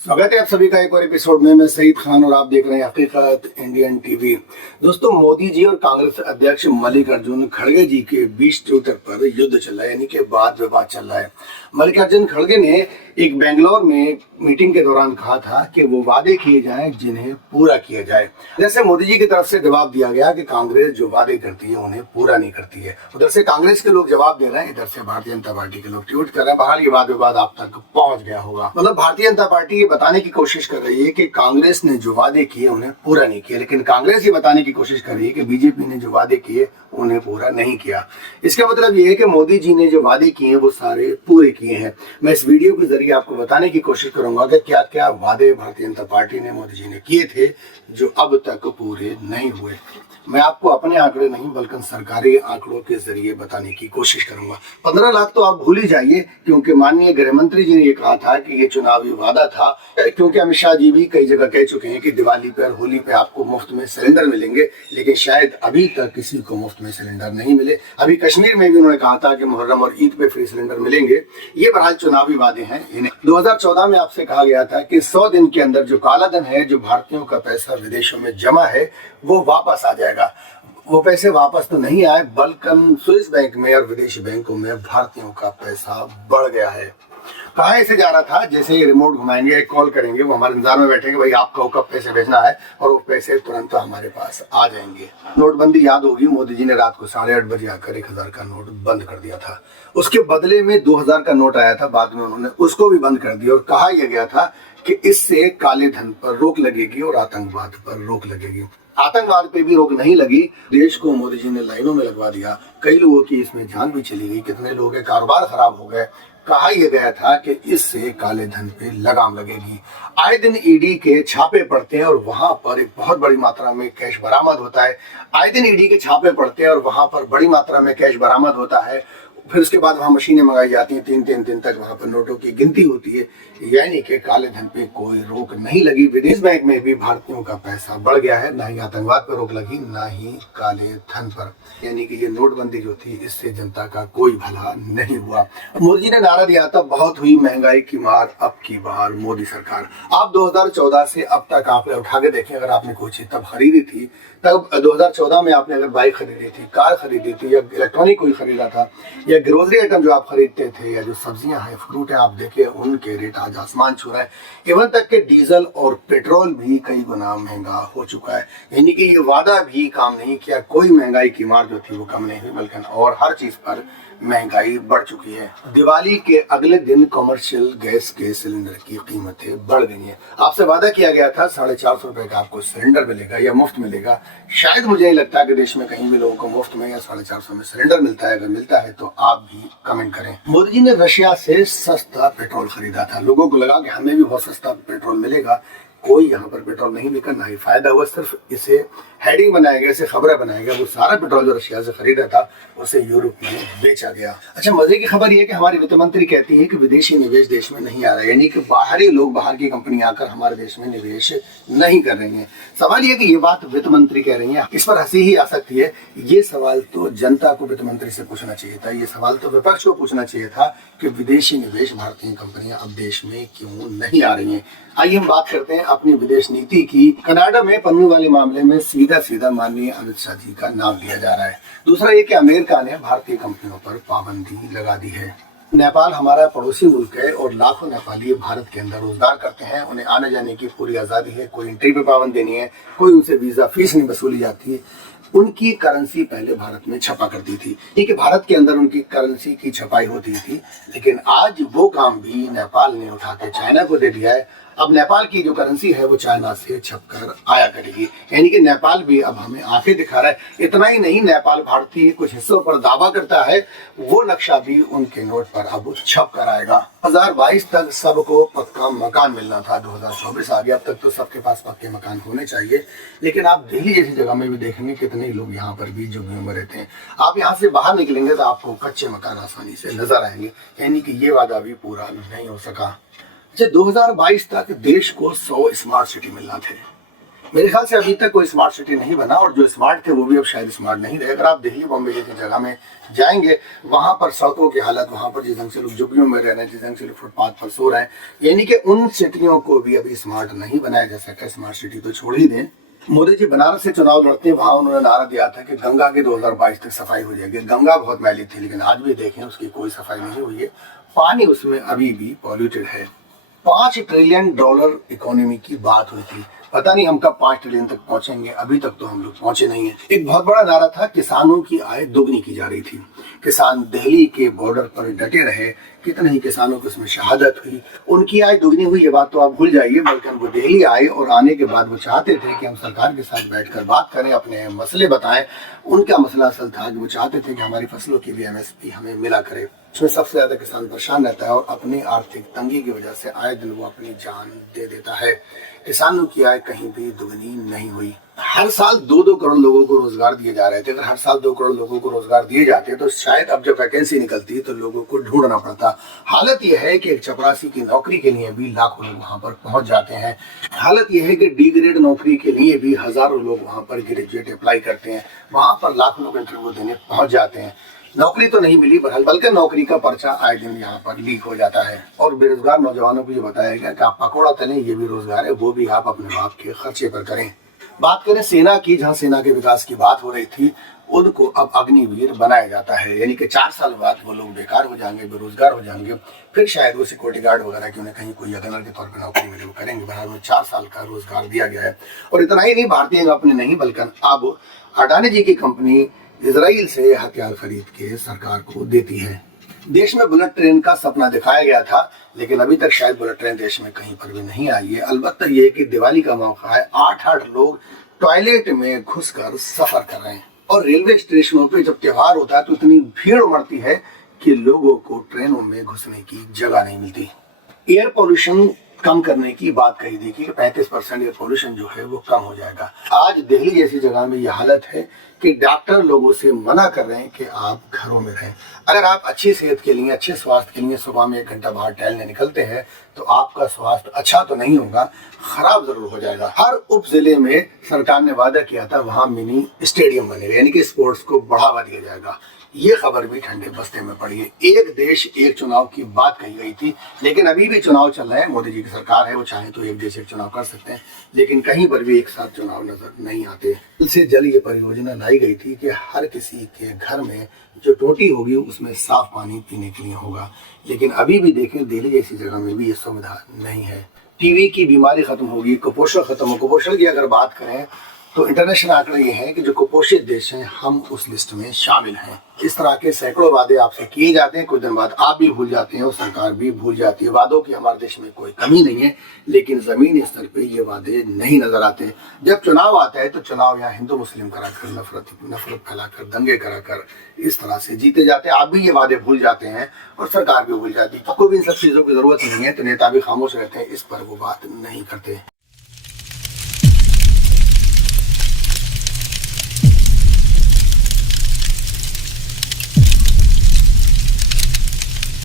स्वागत है आप सभी का एक और एपिसोड में। मैं सईद खान और आप देख रहे हैं हकीकत इंडियन टीवी। दोस्तों, मोदी जी और कांग्रेस अध्यक्ष मल्लिकार्जुन खड़गे जी के बीच ट्विटर पर युद्ध चल रहा है, यानी कि वाद विवाद चल रहा है। मल्लिकार्जुन खड़गे ने एक बेंगलोर में मीटिंग के दौरान कहा था कि वो वादे किए जाएं जिन्हें पूरा किया जाए। जैसे मोदी जी की तरफ से जवाब दिया गया कि कांग्रेस जो वादे करती है उन्हें पूरा नहीं करती है। उधर से कांग्रेस के लोग जवाब दे रहे हैं, इधर से भारतीय जनता पार्टी के लोग ट्वीट कर रहे हैं। बहरहाल ये वाद विवाद आप तक पहुंच गया होगा। मतलब भारतीय जनता पार्टी ये बताने की कोशिश कर रही है कि कांग्रेस ने जो वादे किए उन्हें पूरा नहीं किया, लेकिन कांग्रेस ये बताने की कोशिश कर रही है कि बीजेपी ने जो वादे किए उन्हें पूरा नहीं किया। इसका मतलब ये है कि मोदी जी ने जो वादे किए हैं वो सारे पूरे किए हैं। मैं इस वीडियो के जरिए आपको बताने की कोशिश करूंगा कि क्या क्या वादे भारतीय जनता पार्टी ने मोदी जी ने किए थे जो अब तक पूरे नहीं हुए। मैं आपको अपने आंकड़े नहीं बल्कि सरकारी आंकड़ों के जरिए बताने की कोशिश करूंगा। 15 लाख तो आप भूल ही जाइए, क्योंकि माननीय गृह मंत्री जी ने ये कहा था कि ये चुनावी वादा था। क्योंकि अमित शाह जी भी कई जगह कह चुके हैं कि दिवाली पर होली पे आपको मुफ्त में सिलेंडर मिलेंगे, लेकिन शायद अभी तक किसी को मुफ्त में सिलेंडर नहीं मिले। अभी कश्मीर में भी उन्होंने कहा था कि मुहर्रम और ईद पे फ्री सिलेंडर मिलेंगे। ये बहरहाल चुनावी वादे हैं। इन्हें 2014 में आपसे कहा गया था कि 100 दिन के अंदर जो काला धन है, जो भारतीयों का पैसा विदेशों में जमा है, वो वापस आ जाएगा। वो पैसे वापस तो नहीं आए, बल्कि स्विस बैंक में और विदेशी बैंकों में भारतीयों का पैसा बढ़ गया है। कहाँ ऐसे जा रहा था, जैसे ही रिमोट घुमाएंगे, एक कॉल करेंगे, वो हमारे इंतजार में बैठेंगे, भाई आपको कब पैसे भेजना है, और वो पैसे तुरंत हमारे पास आ जाएंगे। नोटबंदी याद होगी, मोदी जी ने रात को 8:30 बजे आकर 1000 का नोट बंद कर दिया था। उसके बदले में 2000 का नोट आया था, बाद में उन्होंने उसको भी बंद कर दिया और कहा यह गया था कि इससे काले धन पर रोक लगेगी और आतंकवाद पर रोक लगेगी। आतंकवाद पे भी रोक नहीं लगी, देश को मोदी जी ने लाइनों में लगवा दिया। कई लोगों की इसमें जान भी चली गई, कितने लोगों के कारोबार खराब हो गए। कहा यह गया था कि इससे काले धन पे लगाम लगेगी। आए दिन ईडी के छापे पड़ते हैं और वहां पर एक बहुत बड़ी मात्रा में कैश बरामद होता है। आए दिन ईडी के छापे पड़ते हैं और वहां पर बड़ी मात्रा में कैश बरामद होता है। फिर उसके बाद वहां मशीनें मंगाई जाती हैं, 3-3 दिन तक वहां पर नोटों की गिनती होती है। यानी कि काले धन पे कोई रोक नहीं लगी। विदेश बैंक में भी भारतीयों का पैसा बढ़ गया है। ना ही आतंकवाद पर रोक लगी, ना ही काले धन पर। यानी कि ये नोटबंदी जो थी, इससे जनता का कोई भला नहीं हुआ। मोदी जी ने नारा दिया था, बहुत हुई महंगाई की मार, अब की बार मोदी सरकार। आप 2014 से अब तक आंकड़े उठा के देखें, अगर आपने कोई चीज तब खरीदी थी, तब 2014 में आपने अगर बाइक खरीदी थी, कार खरीदी थी, या इलेक्ट्रॉनिक कोई खरीदा था, या ग्रोसरी आइटम जो आप खरीदते थे, या जो सब्जियां हैं, फ्रूट है, आप देखिए उनके रेट आज आसमान छू रहा है। इवन तक के डीजल और पेट्रोल भी कई गुना महंगा हो चुका है। यानी कि ये वादा भी काम नहीं किया। कोई महंगाई की मार जो थी वो कम नहीं हुई, बल्कि और हर चीज पर महंगाई बढ़ चुकी है। दिवाली के अगले दिन कमर्शियल गैस के सिलेंडर की कीमतें बढ़ गई हैं। आपसे वादा किया गया था 450 रुपए का आपको सिलेंडर मिलेगा या मुफ्त मिलेगा। शायद मुझे नहीं लगता कि देश में कहीं भी लोगों को मुफ्त में या 450 में सिलेंडर मिलता है। अगर मिलता है तो आप भी कमेंट करें। मोदी जी ने रशिया से सस्ता पेट्रोल खरीदा था। लोगों को लगा कि हमें भी बहुत सस्ता पेट्रोल मिलेगा। कोई यहाँ पर पेट्रोल नहीं बिका, ना ही फायदा हुआ। सिर्फ इसे हेडिंग बनाया गया, इसे खबरें बनाया गया। वो सारा पेट्रोल जो रशिया से खरीदा था उसे यूरोप में बेचा गया। अच्छा, मजे की खबर ये कि हमारी वित्त मंत्री कहती है कि विदेशी निवेश देश में नहीं आ रहा है, यानी कि बाहरी लोग, बाहर की कंपनियां आकर हमारे देश में निवेश नहीं कर रही हैं। सवाल ये कि ये बात वित्त मंत्री कह रही है, इस पर हंसी ही आ सकती है। ये सवाल तो जनता को वित्त मंत्री से पूछना चाहिए था। ये सवाल तो विपक्ष को पूछना चाहिए था कि विदेशी निवेश, भारतीय कंपनियां अब देश में क्यों नहीं आ रही हैं। आइए हम बात करते हैं अपनी विदेश नीति की। कनाडा में पन्नू वाले मामले में सीधा सीधा माननीय अमित शाह जी का नाम लिया जा रहा है। दूसरा ये कि अमेरिका ने भारतीय कंपनियों पर पाबंदी लगा दी है। नेपाल हमारा पड़ोसी मुल्क है और लाखों नेपाली भारत के अंदर रोजगार करते हैं। उन्हें आने जाने की पूरी आजादी है। कोई एंट्री पे पाबंदी नहीं है, कोई उनसे वीजा फीस नहीं वसूली जाती। उनकी करेंसी पहले भारत में छपा करती थी, ठीक है, भारत के अंदर उनकी करेंसी की छपाई होती थी। लेकिन आज वो काम भी नेपाल ने उठा के चाइना को दे दिया है। अब नेपाल की जो करेंसी है वो चाइना से छपकर आया करेगी। यानी कि नेपाल भी अब हमें आंखें दिखा रहा है। इतना ही नहीं, नेपाल भारतीय कुछ हिस्सों पर दावा करता है, वो नक्शा भी उनके नोट पर अब छप कर आएगा। 2022 तक सबको पक्का मकान मिलना था, 2024 आ गया। अब तक तो सबके पास पक्के मकान होने चाहिए। लेकिन आप दिल्ली जैसी जगह में भी देखेंगे कितने लोग यहाँ पर भी झुग्गियों में रहते हैं। आप यहाँ से बाहर निकलेंगे तो आपको कच्चे मकान आसानी से नजर आएंगे। यानी कि ये वादा भी पूरा नहीं हो सका। अच्छा, 2022 तक देश को 100 स्मार्ट सिटी मिलना थे। मेरे ख्याल से अभी तक कोई स्मार्ट सिटी नहीं बना, और जो स्मार्ट थे वो भी अब शायद स्मार्ट नहीं रहे। अगर आप दिल्ली बॉम्बे जैसी जगह में जाएंगे, वहां पर सड़कों की हालत, वहां पर जिस ढंग से लोग झुग्गियों में रह रहे हैं, जिस ढंग से लोग फुटपाथ पर सो रहे हैं, यानी कि उन सिटियों को भी अभी स्मार्ट नहीं बनाया जा सका। स्मार्ट सिटी तो छोड़ ही दें। मोदी जी बनारस से चुनाव लड़ते हैं, वहां उन्होंने नारा दिया था कि गंगा की 2022 तक सफाई हो जाएगी। गंगा बहुत मैली थी, लेकिन आज भी देखें उसकी कोई सफाई नहीं हुई है। पानी उसमें अभी भी पॉल्यूटेड है। $5 ट्रिलियन इकोनॉमी की बात हुई थी। पता नहीं हम कब 5 ट्रिलियन तक पहुंचेंगे, अभी तक तो हम लोग पहुंचे नहीं है। एक बहुत बड़ा नारा था, किसानों की आय दोगुनी की जा रही थी। किसान दिल्ली के बॉर्डर पर डटे रहे, कितने ही किसानों की उसमें शहादत हुई, उनकी आय दोगुनी हुई, ये बात तो आप भूल जाइए। बल्कि वो दिल्ली आए और आने के बाद वो चाहते थे कि हम सरकार के साथ बैठकर बात करें, अपने मसले बताएं। उनका मसला असल था कि वो चाहते थे कि हमारी फसलों की भी MSP हमें मिला करे। उसमें सबसे ज्यादा किसान परेशान रहता है और अपनी आर्थिक तंगी की वजह से आए दिन वो अपनी जान दे देता है। किसानों की आय कहीं भी दुगनी नहीं हुई। हर साल 2-2 करोड़ लोगों को रोजगार दिए जा रहे थे। अगर हर साल 2 करोड़ लोगों को रोजगार दिए जाते तो शायद अब जब वैकेंसी निकलती तो लोगों को ढूंढना पड़ता। हालत यह है कि एक चपरासी की नौकरी के लिए भी लाखों लोग वहां पर पहुंच जाते हैं। हालत यह है कि डी ग्रेड नौकरी के लिए भी हजारों लोग वहां पर ग्रेजुएट अप्लाई करते हैं। वहां पर लाखों लोग इंटरव्यू देने पहुंच जाते हैं। नौकरी तो नहीं मिली, बल्कि नौकरी का पर्चा आए दिन यहाँ पर लीक हो जाता है। और बेरोजगार नौजवानों को ये बताया गया कि आप पकौड़ा तलें, ये भी रोजगार है, वो भी आप अपने बाप के खर्चे पर करें। बात करें सेना की, जहाँ सेना के विकास की बात हो रही थी, उनको अब अग्निवीर बनाया जाता है। यानी कि 4 साल बाद वो लोग बेकार हो जाएंगे, बेरोजगार हो जाएंगे, फिर शायद वो सिक्योरिटी गार्ड वगैरह की उन्हें कहीं कोई अगनर के तौर पर नौकरी मिले, वो करेंगे। बहरहाल में 4 साल का रोजगार दिया गया है। और इतना ही नहीं, भारतीय कंपनी नहीं बल्कि अब अडानी जी की कंपनी इजराइल से हथियार खरीद के सरकार को देती है। देश में बुलेट ट्रेन का सपना दिखाया गया था, लेकिन अभी तक शायद बुलेट ट्रेन देश में कहीं पर भी नहीं आई है। अलबत्ता ये कि दिवाली का मौका है, 8-8 लोग टॉयलेट में घुसकर सफर कर रहे हैं। और रेलवे स्टेशनों पे जब त्योहार होता है तो इतनी भीड़ उमड़ती है कि लोगों को ट्रेनों में घुसने की जगह नहीं मिलती। एयर पोल्यूशन कम करने की बात कही थी कि 35% एयर पोल्यूशन जो है वो कम हो जाएगा। आज दिल्ली जैसी जगह में यह हालत है कि डॉक्टर लोगों से मना कर रहे हैं कि आप घरों में रहें। अगर आप अच्छी सेहत के लिए, अच्छे स्वास्थ्य के लिए सुबह में 1 घंटा बाहर टहलने निकलते हैं तो आपका स्वास्थ्य अच्छा तो नहीं होगा, खराब जरूर हो जाएगा। हर उप जिले में सरकार ने वादा किया था वहां मिनी स्टेडियम बनेगा, यानी कि स्पोर्ट्स को बढ़ावा दिया जाएगा। ये खबर भी ठंडे बस्ते में पड़ी है। एक देश एक चुनाव की बात कही गई थी, लेकिन अभी भी चुनाव चल रहे हैं। मोदी जी की सरकार है, वो चाहे तो एक देश एक चुनाव कर सकते हैं, लेकिन कहीं पर भी एक साथ चुनाव नजर नहीं आते। जल से जल ये परियोजना लाई गई थी कि हर किसी के घर में जो टोटी होगी उसमें साफ पानी पीने के लिए होगा, लेकिन अभी भी देखें दिल्ली जैसी जगह में भी ये सुविधा नहीं है। टीबी की बीमारी खत्म होगी, कुपोषण खत्म हो। कुपोषण की अगर बात करें तो इंटरनेशनल आंकड़े ये हैं कि जो कुपोषित देश हैं हम उस लिस्ट में शामिल हैं। इस तरह के सैकड़ों वादे आपसे किए जाते हैं, कुछ दिन बाद आप भी भूल जाते हैं और सरकार भी भूल जाती है। वादों की हमारे देश में कोई कमी नहीं है, लेकिन जमीनी स्तर पे ये वादे नहीं नजर आते। जब चुनाव आता है तो चुनाव यहाँ हिंदू मुस्लिम कराकर, नफरत फैलाकर, दंगे कराकर इस तरह से जीते जाते हैं। आप भी ये वादे भूल जाते हैं और सरकार भी भूल जाती है। आपको भी इन सब चीजों की जरूरत नहीं है, तो नेता भी खामोश रहते हैं, इस पर वो बात नहीं करते।